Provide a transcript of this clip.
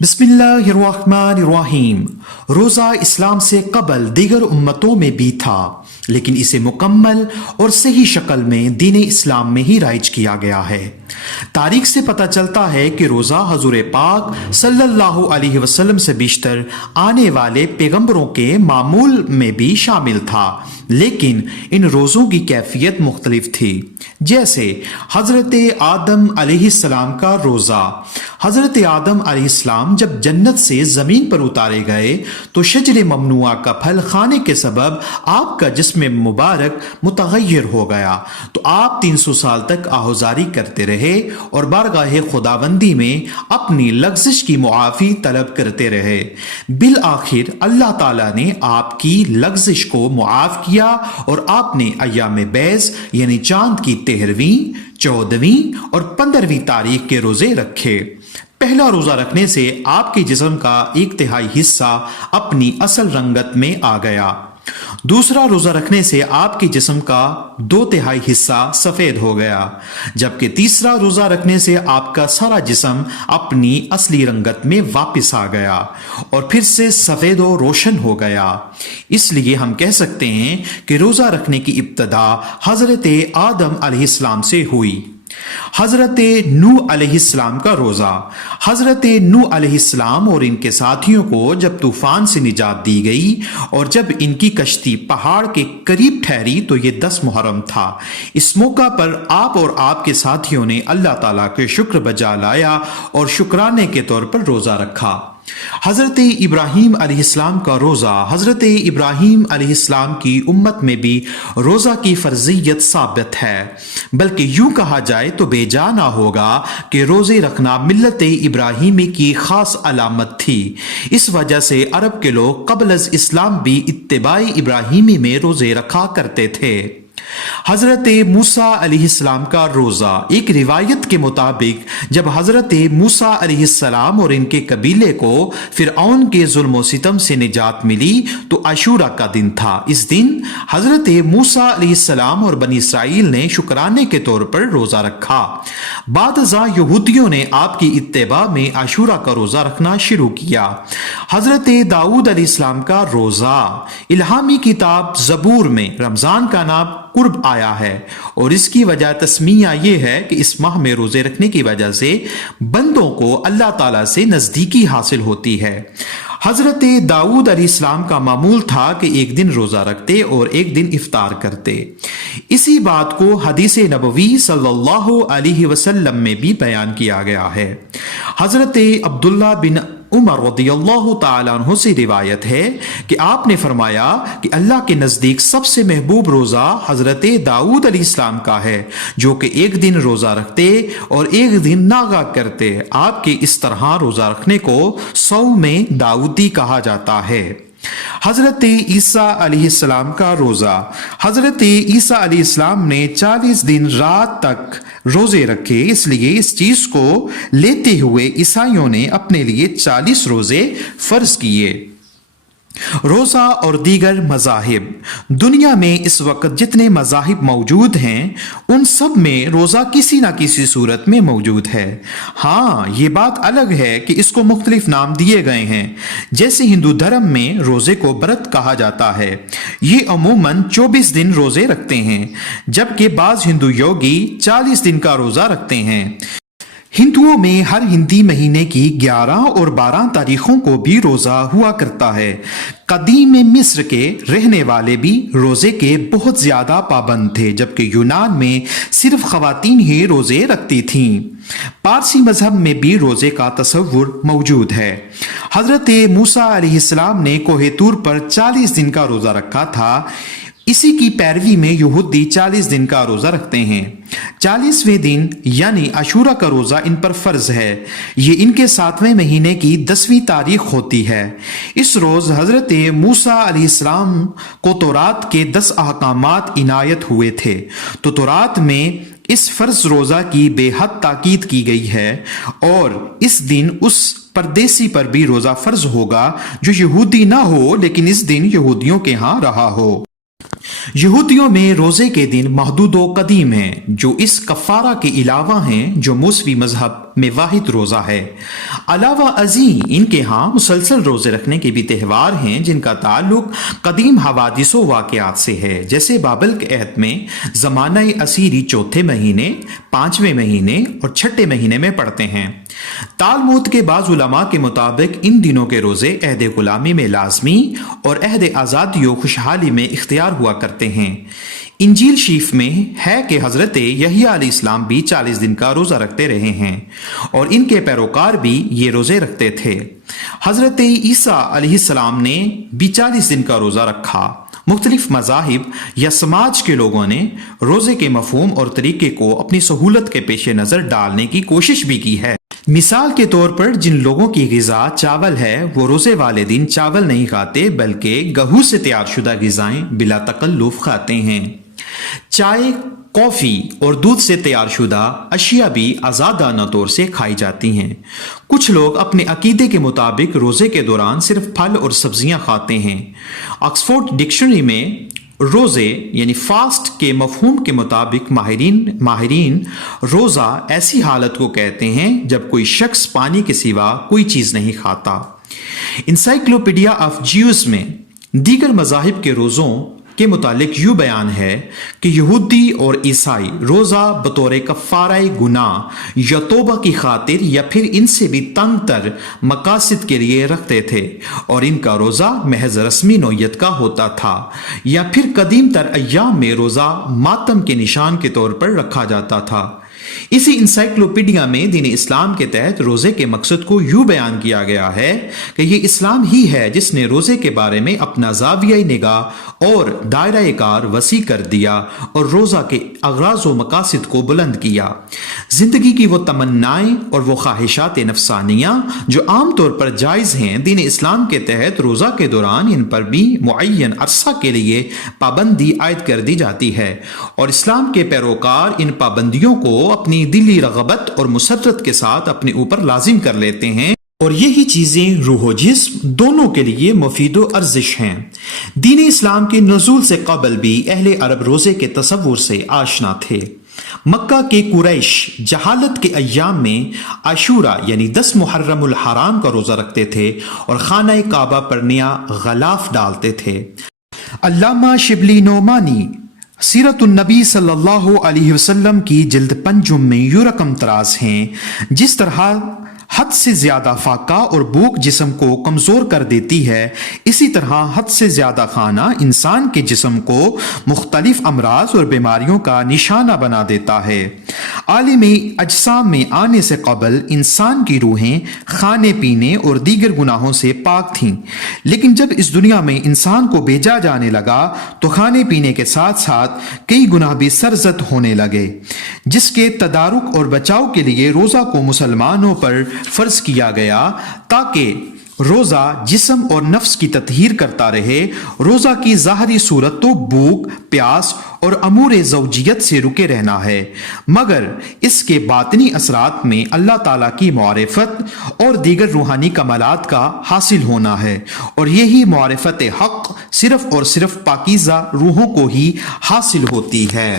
بسم اللہ الرحمن الرحیم۔ روزہ اسلام سے قبل دیگر امتوں میں بھی تھا، لیکن اسے مکمل اور صحیح شکل میں دین اسلام میں ہی رائج کیا گیا ہے۔ تاریخ سے پتہ چلتا ہے کہ روزہ حضور پاک صلی اللہ علیہ وسلم سے بیشتر آنے والے پیغمبروں کے معمول میں بھی شامل تھا، لیکن ان روزوں کی کیفیت مختلف تھی۔ جیسے حضرت آدم علیہ السلام کا روزہ۔ حضرت آدم علیہ السلام جب جنت سے زمین پر اتارے گئے تو شجر ممنوعہ کا پھل کھانے کے سبب آپ کا جسم مبارک متغیر ہو گیا، تو آپ 300 سال تک آہوزاری کرتے رہے اور بارگاہ خداوندی میں اپنی لغزش کی معافی طلب کرتے رہے۔ بالآخر اللہ تعالیٰ نے آپ کی لغزش کو معاف کیا اور آپ نے ایام بیض یعنی چاند کی 13ویں، 14ویں اور 15ویں تاریخ کے روزے رکھے۔ پہلا روزہ رکھنے سے آپ کے جسم کا 1/3 حصہ اپنی اصل رنگت میں آ گیا۔ دوسرا روزہ رکھنے سے آپ کے جسم کا 2/3 حصہ سفید ہو گیا، جبکہ تیسرا روزہ رکھنے سے آپ کا سارا جسم اپنی اصلی رنگت میں واپس آ گیا اور پھر سے سفید و روشن ہو گیا۔ اس لیے ہم کہہ سکتے ہیں کہ روزہ رکھنے کی ابتدا حضرت آدم علیہ السلام سے ہوئی۔ حضرت نوح علیہ السلام کا روزہ۔ حضرت نوح علیہ السلام اور ان کے ساتھیوں کو جب طوفان سے نجات دی گئی اور جب ان کی کشتی پہاڑ کے قریب ٹھہری تو یہ 10 محرم تھا۔ اس موقع پر آپ اور آپ کے ساتھیوں نے اللہ تعالیٰ کے شکر بجا لایا اور شکرانے کے طور پر روزہ رکھا۔ حضرت ابراہیم علیہ السلام کا روزہ۔ حضرت ابراہیم علیہ السلام کی امت میں بھی روزہ کی فرضیت ثابت ہے، بلکہ یوں کہا جائے تو بے جا نہ ہوگا کہ روزے رکھنا ملت ابراہیمی کی خاص علامت تھی۔ اس وجہ سے عرب کے لوگ قبل از اسلام بھی اتباع ابراہیمی میں روزے رکھا کرتے تھے۔ حضرت موسیٰ علیہ السلام کا روزہ۔ ایک روایت کے مطابق جب حضرت موسیٰ علیہ السلام اور ان کے قبیلے کو فرعون کے ظلم و ستم سے نجات ملی تو عاشوراء کا دن تھا۔ اس دن حضرت موسیٰ علیہ السلام اور بنی اسرائیل نے شکرانے کے طور پر روزہ رکھا۔ بعد ازاں یہودیوں نے آپ کی اتباع میں عاشوراء کا روزہ رکھنا شروع کیا۔ حضرت داؤد علیہ السلام کا روزہ۔ الہامی کتاب زبور میں رمضان کا نام قرب آیا ہے اور اس کی وجہ تسمیہ یہ ہے کہ اس ماہ میں روزے رکھنے کی وجہ سے بندوں کو اللہ تعالیٰ سے نزدیکی حاصل ہوتی ہے۔ حضرت داؤد علیہ السلام کا معمول تھا کہ ایک دن روزہ رکھتے اور ایک دن افطار کرتے۔ اسی بات کو حدیث نبوی صلی اللہ علیہ وسلم میں بھی بیان کیا گیا ہے۔ حضرت عبداللہ بن عمر رضی اللہ تعالیٰ عنہ سے روایت ہے کہ آپ نے فرمایا کہ اللہ کے نزدیک سب سے محبوب روزہ حضرت داؤد علیہ السلام کا ہے، جو کہ ایک دن روزہ رکھتے اور ایک دن ناغہ کرتے۔ آپ کے اس طرح روزہ رکھنے کو صوم داؤدی کہا جاتا ہے۔ حضرت عیسیٰ علیہ السلام کا روزہ۔ حضرت عیسیٰ علیہ السلام نے 40 دن رات تک روزے رکھے، اس لیے اس چیز کو لیتے ہوئے عیسائیوں نے اپنے لیے 40 روزے فرض کیے۔ روزہ اور دیگر مذاہب۔ دنیا میں اس وقت جتنے مذاہب موجود ہیں ان سب میں روزہ کسی نہ کسی صورت میں موجود ہے۔ ہاں، یہ بات الگ ہے کہ اس کو مختلف نام دیے گئے ہیں۔ جیسے ہندو دھرم میں روزے کو برت کہا جاتا ہے، یہ عموماً 24 دن روزے رکھتے ہیں، جبکہ بعض ہندو یوگی 40 دن کا روزہ رکھتے ہیں۔ ہندوؤں میں ہر ہندی مہینے کی 11 اور 12 تاریخوں کو بھی روزہ ہوا کرتا ہے۔ قدیم مصر کے رہنے والے بھی روزے کے بہت زیادہ پابند تھے، جبکہ یونان میں صرف خواتین ہی روزے رکھتی تھیں۔ پارسی مذہب میں بھی روزے کا تصور موجود ہے۔ حضرت موسیٰ علیہ السلام نے کوہ طور پر 40 دن کا روزہ رکھا تھا۔ اسی کی پیروی میں یہودی 40 دن کا روزہ رکھتے ہیں۔ 40ویں دن یعنی عاشوراء کا روزہ ان پر فرض ہے۔ یہ ان کے 7ویں مہینے کی 10ویں تاریخ ہوتی ہے۔ اس روز حضرت موسیٰ علیہ السلام کو تورات کے 10 احکامات عنایت ہوئے تھے، تو تورات میں اس فرض روزہ کی بے حد تاکید کی گئی ہے، اور اس دن اس پردیسی پر بھی روزہ فرض ہوگا جو یہودی نہ ہو لیکن اس دن یہودیوں کے ہاں رہا ہو۔ یہودیوں میں روزے کے دن محدود و قدیم ہیں، جو اس کفارہ کے علاوہ ہیں جو موسوی مذہب میں واحد روزہ ہے۔ علاوہ ازیں ان کے ہاں مسلسل روزے رکھنے کے بھی تہوار ہیں جن کا تعلق قدیم حوادث و واقعات سے ہے، جیسے بابل کے عہد میں زمانہ اسیری چوتھے مہینے، پانچویں مہینے اور چھٹے مہینے میں پڑتے ہیں۔ تالمود کے بعض علماء کے مطابق ان دنوں کے روزے عہد غلامی میں لازمی اور عہد آزادی و خوشحالی میں اختیار ہوا کرتے ہیں۔ انجیل شریف میں ہے کہ حضرت یحییٰ علیہ السلام بھی 40 دن کا روزہ رکھتے رہے ہیں اور ان کے پیروکار بھی یہ روزے رکھتے تھے۔ حضرت عیسیٰ علیہ السلام نے بھی 40 دن کا روزہ رکھا۔ مختلف مذاہب یا سماج کے لوگوں نے روزے کے مفہوم اور طریقے کو اپنی سہولت کے پیش نظر ڈالنے کی کوشش بھی کی ہے۔ مثال کے طور پر جن لوگوں کی غذا چاول ہے وہ روزے والے دن چاول نہیں کھاتے بلکہ گہوں سے تیار شدہ غذائیں بلا تکلف کھاتے ہیں۔ چائے، کافی اور دودھ سے تیار شدہ اشیاء بھی آزادانہ طور سے کھائی جاتی ہیں۔ کچھ لوگ اپنے عقیدے کے مطابق روزے کے دوران صرف پھل اور سبزیاں کھاتے ہیں۔ آکسفورڈ ڈکشنری میں روزے یعنی فاسٹ کے مفہوم کے مطابق ماہرین روزہ ایسی حالت کو کہتے ہیں جب کوئی شخص پانی کے سوا کوئی چیز نہیں کھاتا۔ انسائکلوپیڈیا آف جیوز میں دیگر مذاہب کے روزوں کے متعلق یوں بیان ہے کہ یہودی اور عیسائی روزہ بطور کفارہ گناہ یا توبہ کی خاطر یا پھر ان سے بھی تنگ تر مقاصد کے لیے رکھتے تھے، اور ان کا روزہ محض رسمی نوعیت کا ہوتا تھا، یا پھر قدیم تر ایام میں روزہ ماتم کے نشان کے طور پر رکھا جاتا تھا۔ اسی انسائکلوپیڈیا میں دین اسلام کے تحت روزے کے مقصد کو یوں بیان کیا گیا ہے کہ یہ اسلام ہی ہے جس نے روزے کے بارے میں اپنا زاویہ نگاہ اور دائرہ کار وسیع کر دیا اور روزہ کے اغراض و مقاصد کو بلند کیا۔ زندگی کی وہ تمنائیں اور وہ خواہشات نفسانیاں جو عام طور پر جائز ہیں، دین اسلام کے تحت روزہ کے دوران ان پر بھی معین عرصہ کے لیے پابندی عائد کر دی جاتی ہے، اور اسلام کے پیروکار ان پابندیوں کو اپنی دلی رغبت اور مسرت کے ساتھ اپنے اوپر لازم کر لیتے ہیں، اور یہی چیزیں روح و جسم دونوں کے لیے مفید و ارزش ہیں۔ دین اسلام کے نزول سے قبل بھی اہل عرب روزے کے تصور سے آشنا تھے۔ مکہ کے قریش جہالت کے ایام میں عاشورہ یعنی 10 محرم الحرام کا روزہ رکھتے تھے اور خانہ کعبہ پر نیا غلاف ڈالتے تھے۔ علامہ شبلی نعمانی سیرت النبی صلی اللہ علیہ وسلم کی جلد 5 میں یوں رقم تراز ہیں: جس طرح حد سے زیادہ فاقہ اور بھوک جسم کو کمزور کر دیتی ہے، اسی طرح حد سے زیادہ کھانا انسان کے جسم کو مختلف امراض اور بیماریوں کا نشانہ بنا دیتا ہے۔ عالم اجسام میں آنے سے قبل انسان کی روحیں کھانے پینے اور دیگر گناہوں سے پاک تھیں، لیکن جب اس دنیا میں انسان کو بھیجا جانے لگا تو کھانے پینے کے ساتھ ساتھ کئی گناہ بھی سرزد ہونے لگے، جس کے تدارک اور بچاؤ کے لیے روزہ کو مسلمانوں پر فرض کیا گیا تاکہ روزہ جسم اور نفس کی تطہیر کرتا رہے۔ روزہ کی ظاہری صورت تو بھوک، پیاس اور امور زوجیت سے رکے رہنا ہے، مگر اس کے باطنی اثرات میں اللہ تعالیٰ کی معرفت اور دیگر روحانی کمالات کا حاصل ہونا ہے، اور یہی معرفت حق صرف اور صرف پاکیزہ روحوں کو ہی حاصل ہوتی ہے۔